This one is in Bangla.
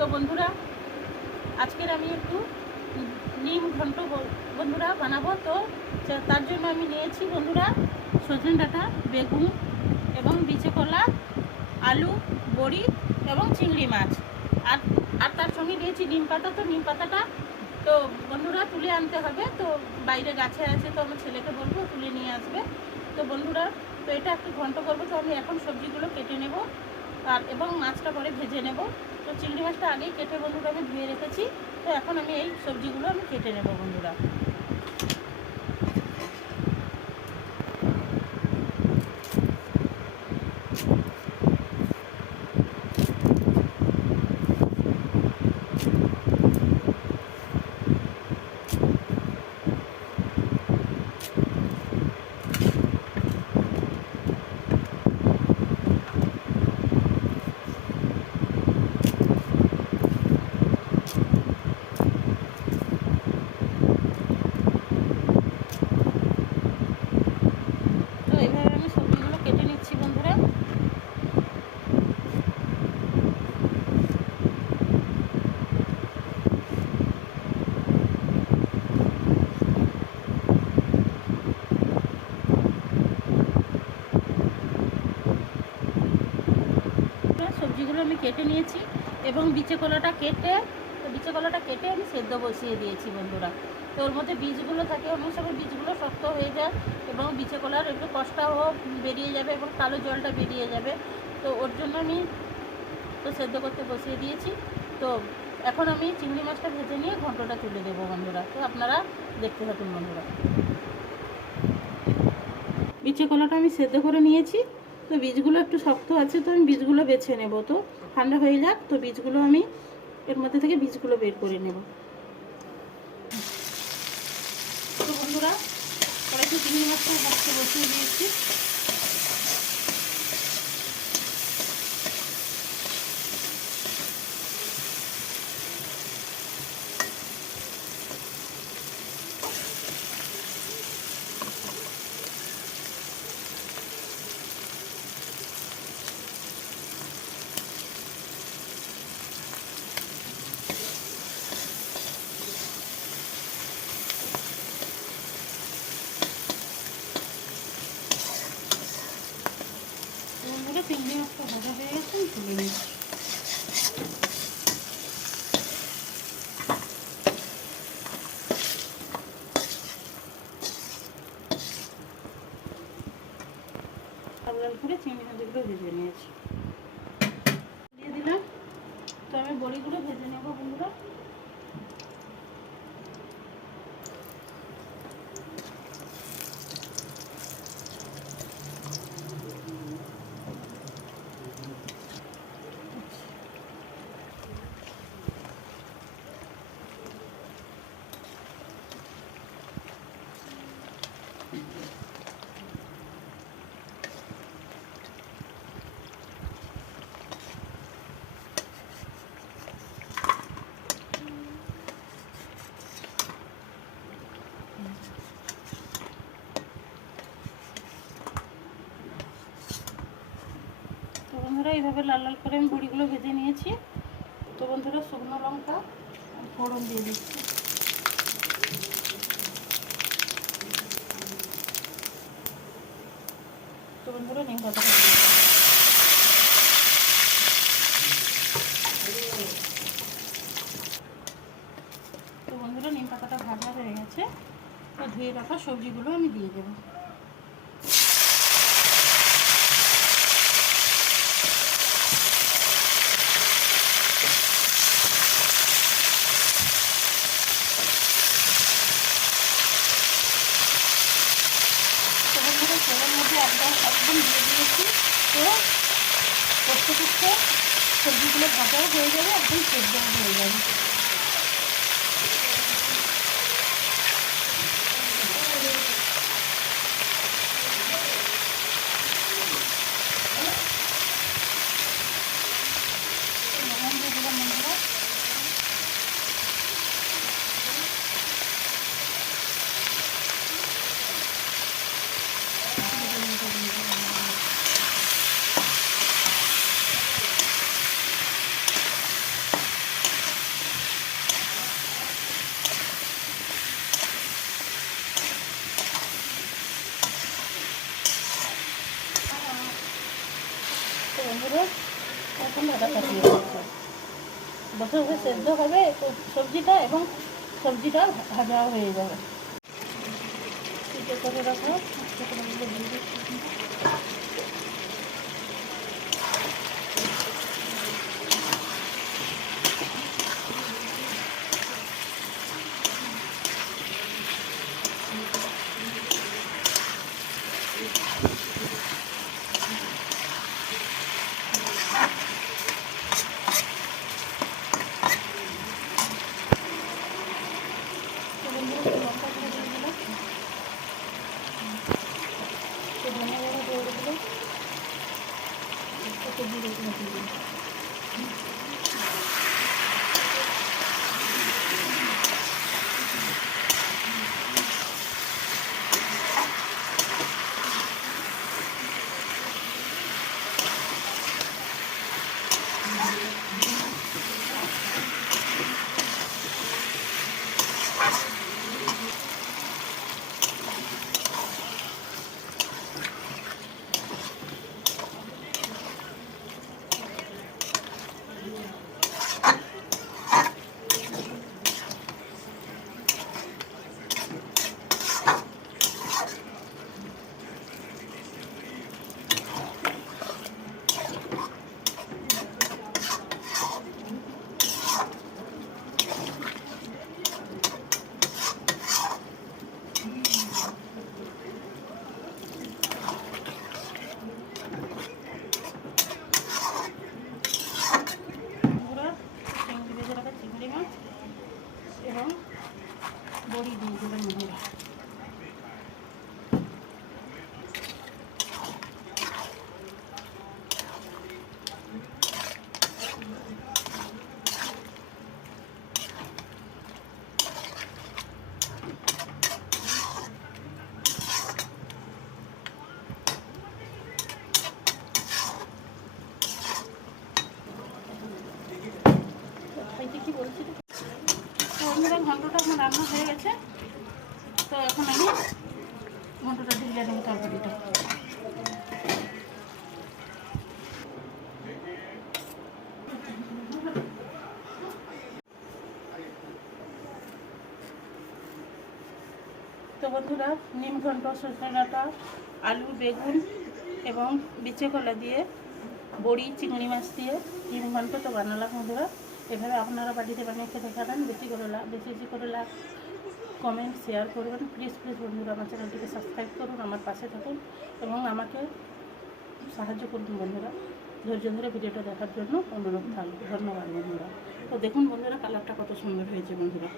তো বন্ধুরা, আজকের আমি একটু নিম ঘন্ট বন্ধুরা বানাবো। তো তার জন্য আমি নিয়েছি বন্ধুরা সজনে ডাঁটা, বেগুন এবং বিচে কলা, আলু, বড়ি এবং চিংড়ি মাছ, আর আর তার সঙ্গে নিয়েছি নিম পাতা। তো নিম পাতাটা তো বন্ধুরা তুলে আনতে হবে। তো বাইরে গাছে আছে, তো আমার ছেলেকে বলবো তুলে নিয়ে আসবে। তো বন্ধুরা, তো এটা একটু ঘন্ট করবো। তো আমি এখন সবজিগুলো কেটে নেব আর এবং মাছটা পরে ভেজে নেব। তো চিংড়ি মাছটা আগেই কেটে বন্ধুরা আমি ধুয়ে রেখেছি। তো এখন আমি এই সবজিগুলো আমি কেটে নেব বন্ধুরা। তো এইভাবে আমি সবজিগুলো কেটে নিচ্ছি বন্ধুরা। সবজিগুলো আমি কেটে নিয়েছি এবং বিচে কলাটা কেটে আমি সেদ্ধ বসিয়ে দিয়েছি বন্ধুরা। তো ওর মধ্যে বীজগুলো থাকে, অনেক সময় বীজগুলো শক্ত হয়ে যায় এবং বিচে কলার একটু কষ্টাও বেরিয়ে যাবে এবং কালো জলটা বেরিয়ে যাবে। তো ওর জন্য আমি তো সেদ্ধ করতে বসিয়ে দিয়েছি। তো এখন আমি চিংড়ি মাছটা ভেজে নিয়ে ঘন্টটা তুলে দেবো বন্ধুরা। তো আপনারা দেখতে থাকুন বন্ধুরা। বিচে কলাটা আমি সেদ্ধ করে নিয়েছি। তো বীজগুলো একটু শক্ত আছে, তো আমি বীজগুলো বেছে নেব। তো ঠান্ডা হয়ে যাক, তো বীজগুলো আমি এর মধ্যে থেকে বীজগুলো বের করে নেব। তো বন্ধুরা, কড়াইতে চিংড়ি মাছটা ভাজতে বসিয়ে দিয়েছি। বন্ধুরা, চিংড়ি মাছটা ভাজা হয়ে গেছে, আমি তুলে নিচ্ছি। লাল লাল করে চিংড়ি মাছগুলো ভেজে নিয়েছি, দিয়ে দিলাম। তো আমি বড়িগুলো ভেজে নেব বন্ধুরা। তো বন্ধুরা, এইভাবে লাল লাল করে আমি বড়িগুলো ভেজে নিয়েছি। তো বন্ধুরা, শুকনো লঙ্কা ফোড়ন দিয়ে দিচ্ছি। তো বন্ধুরা, নিম পাতাটা দিয়ে দিচ্ছি। তো বন্ধুরা, নিম পাতাটা ভাজা হয়ে গেছে। তো ধুয়ে রাখা সবজিগুলো আমি দিয়ে দেবো। তো বন্ধুরা, তেলের মধ্যে একদম দিয়ে দিয়েছি। তো করতে করতে সবজিগুলো ভাজাও হয়ে যাবে, একদম সেদ্ধও হয়ে যাবে। লবণ দিয়ে দিলাম বন্ধুরা। তো বন্ধুরা এখন আদা কাটিয়ে দিচ্ছে, বসে বসে সেদ্ধ হবে সবজিটা এবং সবজিটা ভাজা হয়ে যাবে। করে রাখো এবং বড়ি দিয়ে দেবেন বন্ধুরা। কি বলছি বন্ধুরা, ঘন্টটা আমার রান্না হয়ে গেছে। তো এখন আমি ঘন্টটা ঢেলে দেবো তরকারিটা। তো বন্ধুরা, নিম ঘন্ট, সজনে ডাঁটা, আলু, বেগুন এবং বিচে কলা দিয়ে, বড়ি, চিংড়ি মাছ দিয়ে নিম ঘন্ট তো বানালাম বন্ধুরা। এভাবে আপনারা বাড়িতে বানিয়ে খেতে খাবেন। বেশি করে লাইক, কমেন্ট, শেয়ার করবেন। প্লিজ বন্ধুরা, আমার চ্যানেলটিকে সাবস্ক্রাইব করুন, আমার পাশে থাকুন এবং আমাকে সাহায্য করুন বন্ধুরা। ধৈর্য ধরে ভিডিওটা দেখার জন্য অনুরোধ থাকবে। ধন্যবাদ বন্ধুরা। তো দেখুন বন্ধুরা, কালারটা কত সুন্দর হয়েছে বন্ধুরা।